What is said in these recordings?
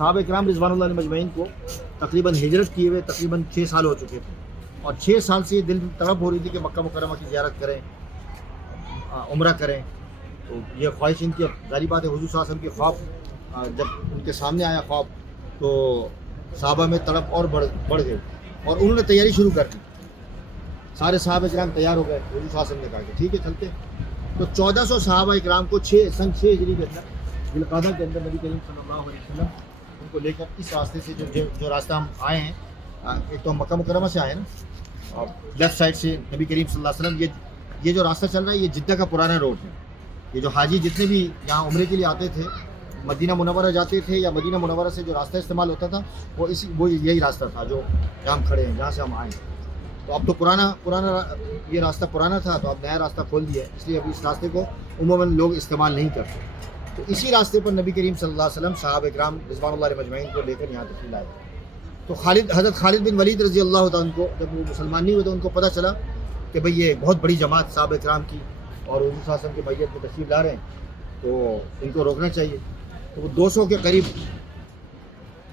صحابہ کرام رضوان اللہ مجمعین کو تقریباً ہجرت کیے ہوئے تقریباً 6 سال ہو چکے تھے، اور 6 سال سے یہ دل میں طلب ہو رہی تھی کہ مکہ مکرمہ کی زیارت کریں، عمرہ کریں. تو یہ خواہش ان کی، ظاہری بات ہے حضور صلی اللہ علیہ وسلم کے خواب جب ان کے سامنے آیا خواب تو صحابہ میں طلب اور بڑھ گئی، اور انہوں نے تیاری شروع کر دی. سارے صحابہ کرام تیار ہو گئے. حضور صلی اللہ علیہ وسلم نے کہا کہ ٹھیک ہے چلتے. تو 1400 صحابہ کرام کو سن 6 ہجری کے اندر ذوالقعدہ کے اندر نبی کریم صلی اللہ علیہ وسلم ان کو لے کر اس راستے سے جو راستہ ہم آئے ہیں، ایک تو ہم مکہ مکرمہ سے آئے ہیں نا، اور لیفٹ سائڈ سے نبی کریم صلی اللہ علیہ وسلم یہ جو راستہ چل رہا ہے یہ جدہ کا پرانا روڈ ہے. یہ جو حاجی جتنے بھی یہاں عمرے کے لیے آتے تھے، مدینہ منورہ جاتے تھے یا مدینہ منورہ سے جو راستہ استعمال ہوتا تھا وہ یہی راستہ تھا جو جہاں ہم کھڑے ہیں، جہاں سے ہم آئے ہیں. تو اب تو پرانا یہ راستہ پرانا تھا، تو اب نیا راستہ کھول دیا ہے، اس لیے اب اس راستے کو عموماً لوگ استعمال نہیں کرتے. تو اسی راستے پر نبی کریم صلی اللہ علیہ وسلم صحابہ کرام رضوان اللہ علیہ مجمعین کو لے کر یہاں تشریف لائے. تو حضرت خالد بن ولید رضی اللہ تعالیٰ کو جب وہ مسلمان نہیں ہوئے تو ان کو پتہ چلا کہ بھئی یہ بہت بڑی جماعت صحابہ کرام کی اور حضور صلی اللہ علیہ وسلم کے بیعت میں تشریف لا رہے ہیں، تو ان کو روکنا چاہیے. تو وہ 200 کے قریب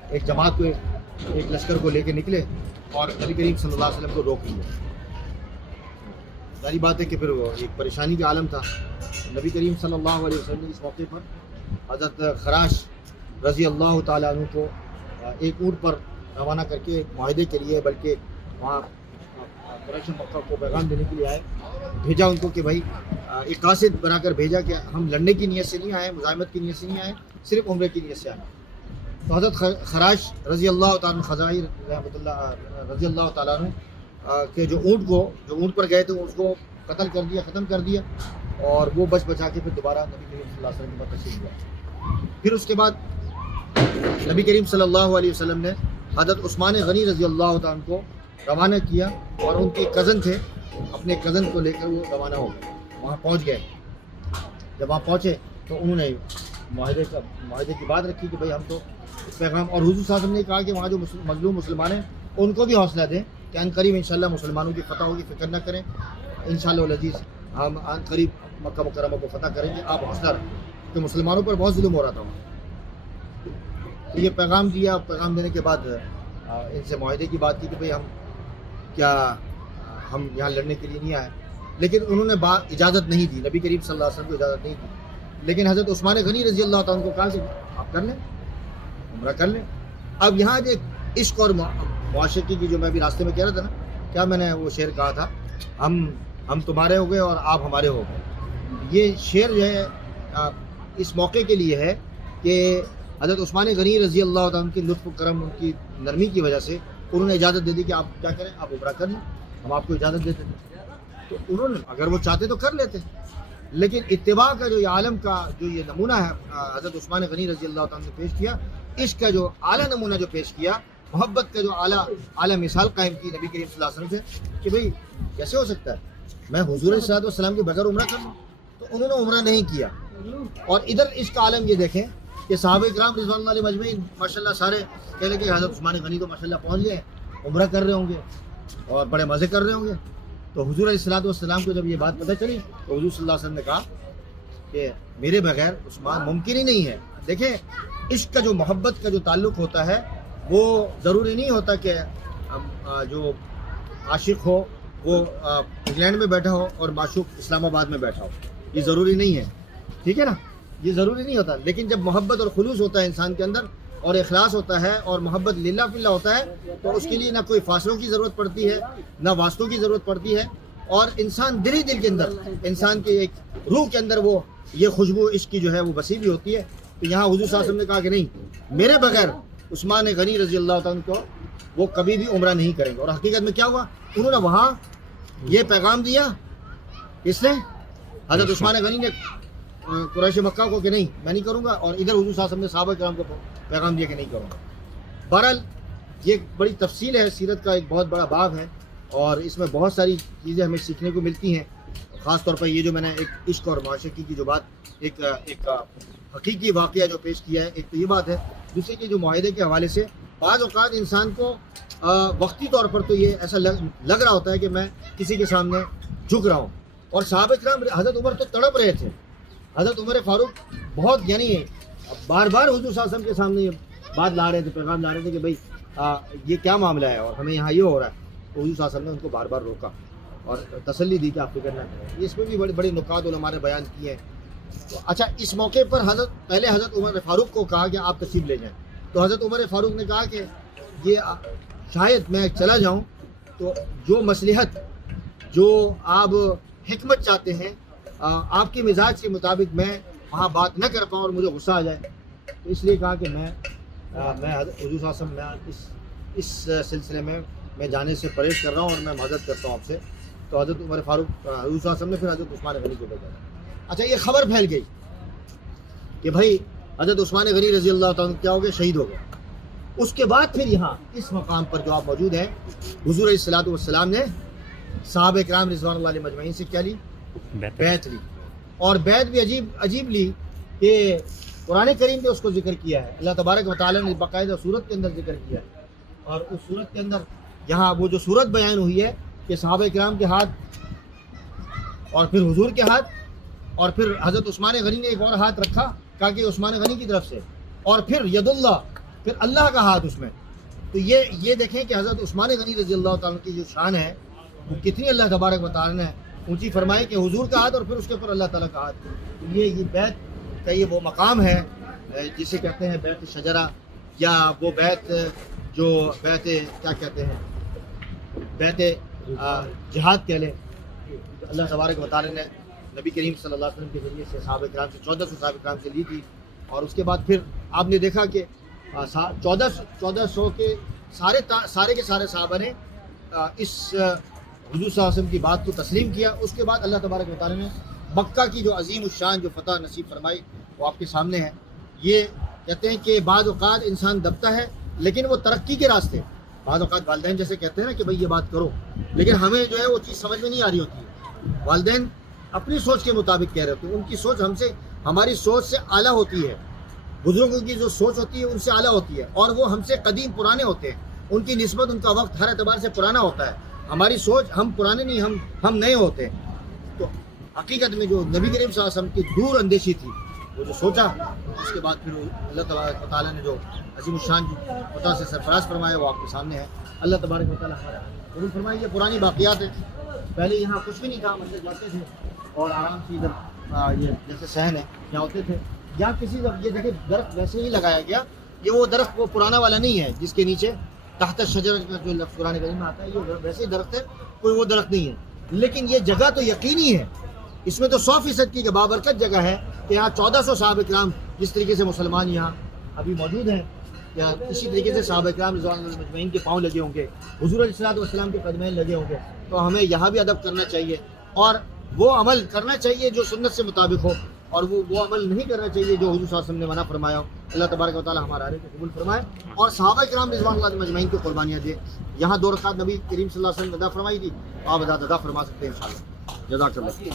ایک جماعت کو ایک لشکر کو لے کے نکلے اور نبی کریم صلی اللہ علیہ وسلم کو روک لیا. ظاہری بات ہے کہ پھر وہ ایک پریشانی کا عالم تھا. نبی کریم صلی اللہ علیہ وسلم نے اس موقع پر حضرت خراش رضی اللہ تعالیٰ عنہ کو ایک اونٹ پر روانہ کر کے معاہدے کے لیے، بلکہ وہاں قریش مکہ کو پیغام دینے کے لیے آئے، بھیجا ان کو کہ بھائی ایک قاصد بنا کر بھیجا کہ ہم لڑنے کی نیت سے نہیں آئے، مزاحمت کی نیت سے نہیں آئے، صرف عمرے کی نیت سے آئے. تو حضرت خراش رضی اللہ تعالیٰ خزائر رحمۃ اللہ رضی اللہ تعالیٰ عنہ کہ جو اونٹ پر گئے تھے اس کو قتل کر دیا، ختم کر دیا، اور وہ بچا کے پھر دوبارہ نبی کریم صلی اللہ علیہ وسلم کے بعد تشریف لائے. پھر اس کے بعد نبی کریم صلی اللہ علیہ وسلم نے حضرت عثمان غنی رضی اللہ تعالیٰ عنہ کو روانہ کیا، اور ان کے کزن تھے، اپنے کزن کو لے کر وہ روانہ ہو گئے. وہاں پہنچ گئے. جب وہاں پہنچے تو انہوں نے معاہدے کی بات رکھی کہ بھائی ہم تو اس پیغام، اور حضور صلی اللہ علیہ وسلم نے کہا کہ وہاں جو مظلوم مسلمان ہیں ان کو بھی حوصلہ دیں کہ ان قریب انشاءاللہ مسلمانوں کی فتح ہوگی، فکر نہ کریں، انشاءاللہ العزیز ہم ان قریب مکہ مکرمہ کو فتح کریں گے، آپ حوصلہ رکھیں. کہ مسلمانوں پر بہت ظلم ہو رہا تھا وہاں. تو یہ پیغام دیا. پیغام دینے کے بعد ان سے معاہدے کی بات کی کہ بھئی ہم یہاں لڑنے کے لیے نہیں آئے، لیکن انہوں نے اجازت نہیں دی، نبی کریم صلی اللہ علیہ وسلم کو اجازت نہیں دی. لیکن حضرت عثمان غنی رضی اللہ تعالیٰ کو کہا کہ آپ کر لیں، عمرہ کر لیں. اب یہاں جو عشق اور معاشرتی کی جو میں بھی راستے میں کہہ رہا تھا نا، کیا میں نے وہ شعر کہا تھا، ہم تمہارے ہو گئے اور آپ ہمارے ہو گئے. یہ شعر جو ہے اس موقع کے لیے ہے کہ حضرت عثمان غنی رضی اللہ تعالیٰ کے لطف و کرم، ان کی نرمی کی وجہ سے انہوں نے اجازت دے دی کہ آپ کیا کریں، آپ عمرہ کر لیں، ہم آپ کو اجازت دیتے تھے. تو انہوں نے اگر وہ چاہتے تو کر لیتے، لیکن اتباع کا جو یہ عالم کا جو یہ نمونہ ہے حضرت عثمان غنی رضی اللہ تعالیٰ نے پیش کیا، عشق کا جو اعلیٰ نمونہ جو پیش کیا، محبت کا جو اعلیٰ مثال قائم کی نبی کریم صلی اللہ علیہ وسلم سے کہ بھئی کیسے ہو سکتا ہے میں حضور صلی اللہ علیہ وسلم کے بغیر عمرہ کر لوں. تو انہوں نے عمرہ نہیں کیا. اور ادھر اس کا عالم یہ دیکھیں کہ صحابہ کرام رضوان اللہ علیہ مجمعین ماشاءاللہ سارے کہہ لیں کہ حضرت عثمان غنی تو ماشاءاللہ پہنچ گئے، عمرہ کر رہے ہوں گے اور بڑے مزے کر رہے ہوں گے. تو حضور علیہ السلام کو جب یہ بات پتہ چلی تو حضور صلی اللہ علیہ وسلم نے کہا کہ میرے بغیر عثمان ممکن ہی نہیں ہے. دیکھیں عشق کا جو محبت کا جو تعلق ہوتا ہے وہ ضروری نہیں ہوتا کہ جو عاشق ہو وہ انگلینڈ میں بیٹھا ہو اور معشوق اسلام آباد میں بیٹھا ہو، یہ ضروری نہیں ہے، ٹھیک ہے نا، یہ ضروری نہیں ہوتا. لیکن جب محبت اور خلوص ہوتا ہے انسان کے اندر اور اخلاص ہوتا ہے اور محبت للہ فی اللہ ہوتا ہے تو اس کے لیے نہ کوئی فاصلوں کی ضرورت پڑتی ہے، نہ واسطوں کی ضرورت پڑتی ہے، اور انسان دل کے اندر، انسان کے ایک روح کے اندر وہ یہ خوشبو عشق کی جو ہے وہ وسیع بھی ہوتی ہے. تو یہاں حضور صلی اللہ علیہ وسلم نے کہا کہ نہیں، میرے بغیر عثمان غنی رضی اللہ تعالیٰ کو وہ کبھی بھی عمرہ نہیں کریں گے. اور حقیقت میں کیا ہوا، انہوں نے وہاں یہ پیغام دیا، اس نے حضرت عثمان غنی نے قریش مکہ کو کہ نہیں میں نہیں کروں گا، اور ادھر حضور صلی اللہ علیہ وسلم نے صحابہ کرام کو پیغام دیا کہ نہیں کروں گا. بہرحال یہ ایک بڑی تفصیل ہے، سیرت کا ایک بہت بڑا باب ہے، اور اس میں بہت ساری چیزیں ہمیں سیکھنے کو ملتی ہیں. خاص طور پر یہ جو میں نے ایک عشق اور معاشرتی کی جو بات، ایک حقیقی واقعہ جو پیش کیا ہے، ایک تو یہ بات ہے. دوسرے کہ جو معاہدے کے حوالے سے بعض اوقات انسان کو وقتی طور پر تو یہ ایسا لگ رہا ہوتا ہے کہ میں کسی کے سامنے جھک رہا ہوں. اور صحابہ کرام حضرت عمر تو تڑپ رہے تھے. حضرت عمر فاروق بہت بار بار حضور صلی اللہ علیہ وسلم کے سامنے بات لا رہے تھے، پیغام لا رہے تھے کہ بھائی یہ کیا معاملہ ہے اور ہمیں یہاں یہ ہو رہا ہے، تو حضور صلی اللہ علیہ وسلم نے ان کو بار بار روکا اور تسلی دی کہ آپ فکر نہ کریں. اس میں بھی بڑے بڑے نکات علماء نے بیان کیے ہیں. تو اچھا، اس موقع پر پہلے حضرت عمر فاروق کو کہا کہ آپ تشریف لے جائیں. تو حضرت عمر فاروق نے کہا کہ یہ شاید میں چلا جاؤں تو جو مصلحت، جو آپ حکمت چاہتے ہیں، آپ کی مزاج کے مطابق میں وہاں بات نہ کر پاؤں اور مجھے غصہ آ جائے. تو اس لیے کہا کہ میں حضور صلی اللہ علیہ وسلم میں اس سلسلے میں جانے سے پرہیز کر رہا ہوں اور میں معذرت کرتا ہوں آپ سے. تو حضرت عمر فاروق حضور صلی اللہ علیہ وسلم نے پھر حضرت عثمان غنی کو بھیجا. اچھا، یہ خبر پھیل گئی کہ بھائی حضرت عثمان غنی رضی اللہ تعالیٰ کیا ہو گیا، شہید ہو گئے. اس کے بعد پھر یہاں اس مقام پر جو آپ موجود ہیں، حضور علیہ الصلوۃ والسلام نے صحابہ کرام رضوان اللہ علیہ مجمعین سے کیا لی؟ بیعت لی. اور بیعت بھی عجیب لی کہ قرآن کریم نے اس کو ذکر کیا ہے. اللہ تبارک و تعالیٰ نے باقاعدہ صورت کے اندر ذکر کیا ہے. اور اس صورت کے اندر یہاں وہ جو صورت بیان ہوئی ہے کہ صحابہ کرام کے ہاتھ اور پھر حضور کے ہاتھ اور پھر حضرت عثمان غنی نے ایک اور ہاتھ رکھا، کہا کہ عثمان غنی کی طرف سے، اور پھر ید اللہ، پھر اللہ کا ہاتھ اس میں. تو یہ دیکھیں کہ حضرت عثمان غنی رضی اللہ تعالیٰ کی جو شان ہے وہ کتنی اللہ تبارک و تعالیٰ نے اونچی فرمائی کہ حضور کا ہاتھ اور پھر اس کے اوپر اللہ تعالیٰ کا ہاتھ. یہ بیعت کا یہ وہ مقام ہے جسے کہتے ہیں بیعت شجرہ، یا وہ بیعت جو بیعت کیا کہتے ہیں، بیعت جہاد کہہ لیں. اللہ تبارک و تعالیٰ نے نبی کریم صلی اللہ علیہ وسلم کے ذریعے سے صحابہ کرام سے 1400 صحابہ کرام سے لی تھی. اور اس کے بعد پھر آپ نے دیکھا کہ 1400 کے سارے کے سارے صحابہ نے اس حضور صلی اللہ علیہ وسلم کی بات کو تسلیم کیا. اس کے بعد اللہ تبارک و تعالیٰ نے مکہ کی جو عظیم الشان جو فتح نصیب فرمائی وہ آپ کے سامنے ہے. یہ کہتے ہیں کہ بعض اوقات انسان دبتا ہے لیکن وہ ترقی کے راستے، بعض اوقات والدین جیسے کہتے ہیں نا کہ بھائی یہ بات کرو، لیکن ہمیں جو ہے وہ چیز سمجھ میں نہیں آ رہی ہوتی ہے. والدین اپنی سوچ کے مطابق کہہ رہے ہوتے ہیں، ان کی سوچ ہماری سوچ سے اعلیٰ ہوتی ہے. بزرگوں کی جو سوچ ہوتی ہے ان سے اعلیٰ ہوتی ہے، اور وہ ہم سے قدیم پرانے ہوتے ہیں. ان کی نسبت، ان کا وقت ہر اعتبار سے پرانا ہوتا ہے. ہماری سوچ، ہم پرانے نہیں، ہم نئے ہوتے ہیں. تو حقیقت میں جو نبی کریم صلی اللہ علیہ وسلم کی دور اندیشی تھی، وہ جو سوچا، اس کے بعد پھر اللہ تبارک و تعالیٰ نے جو عظیم الشان فتح سے سرفراز فرمایا وہ آپ کے سامنے ہے. اللہ تبارک و تعالیٰ ہمارا قبول فرمائے. یہ پرانی باقیات ہیں. پہلے یہاں کچھ بھی نہیں تھا، مسجد جاتے تھے اور آرام سے ادھر یہ جیسے صحن ہے یہاں ہوتے تھے. یا کسی یہ دیکھیں درخت ویسے ہی لگایا گیا. یہ وہ درخت وہ پرانا والا نہیں ہے جس کے نیچے تحت الشجر کا جو لفظ قرآن کریم میں آتا ہے، یہ ویسے ہی درخت ہے، کوئی وہ درخت نہیں ہے. لیکن یہ جگہ تو یقینی ہے، اس میں تو 100% کی بابرکت جگہ ہے کہ یہاں 1400 صحابہ کرام جس طریقے سے مسلمان یہاں ابھی موجود ہیں، یا اسی طریقے سے صحابہ کرام رضوان اللہ مجمعین کے پاؤں لگے ہوں گے، حضور علیہ الصلوۃ والسلام کے قدمین لگے ہوں گے. تو ہمیں یہاں بھی ادب کرنا چاہیے اور وہ عمل کرنا چاہیے جو سنت سے مطابق ہو، اور وہ عمل نہیں کرنا چاہیے جو حضور صلی اللہ علیہ وسلم نے منع فرمایا ہو. اللہ تبارک و تعالیٰ ہمارا علیہ کو قبول فرمائے اور صحابہ کرام رضوان اللہ مجمعین کی قربانیاں دے. یہاں 2 رکعت نبی کریم صلی اللہ علیہ وسلم نے ادا فرمائی تھی، آپ ادا فرما سکتے ہیں انشاءاللہ. جزاک اللہ.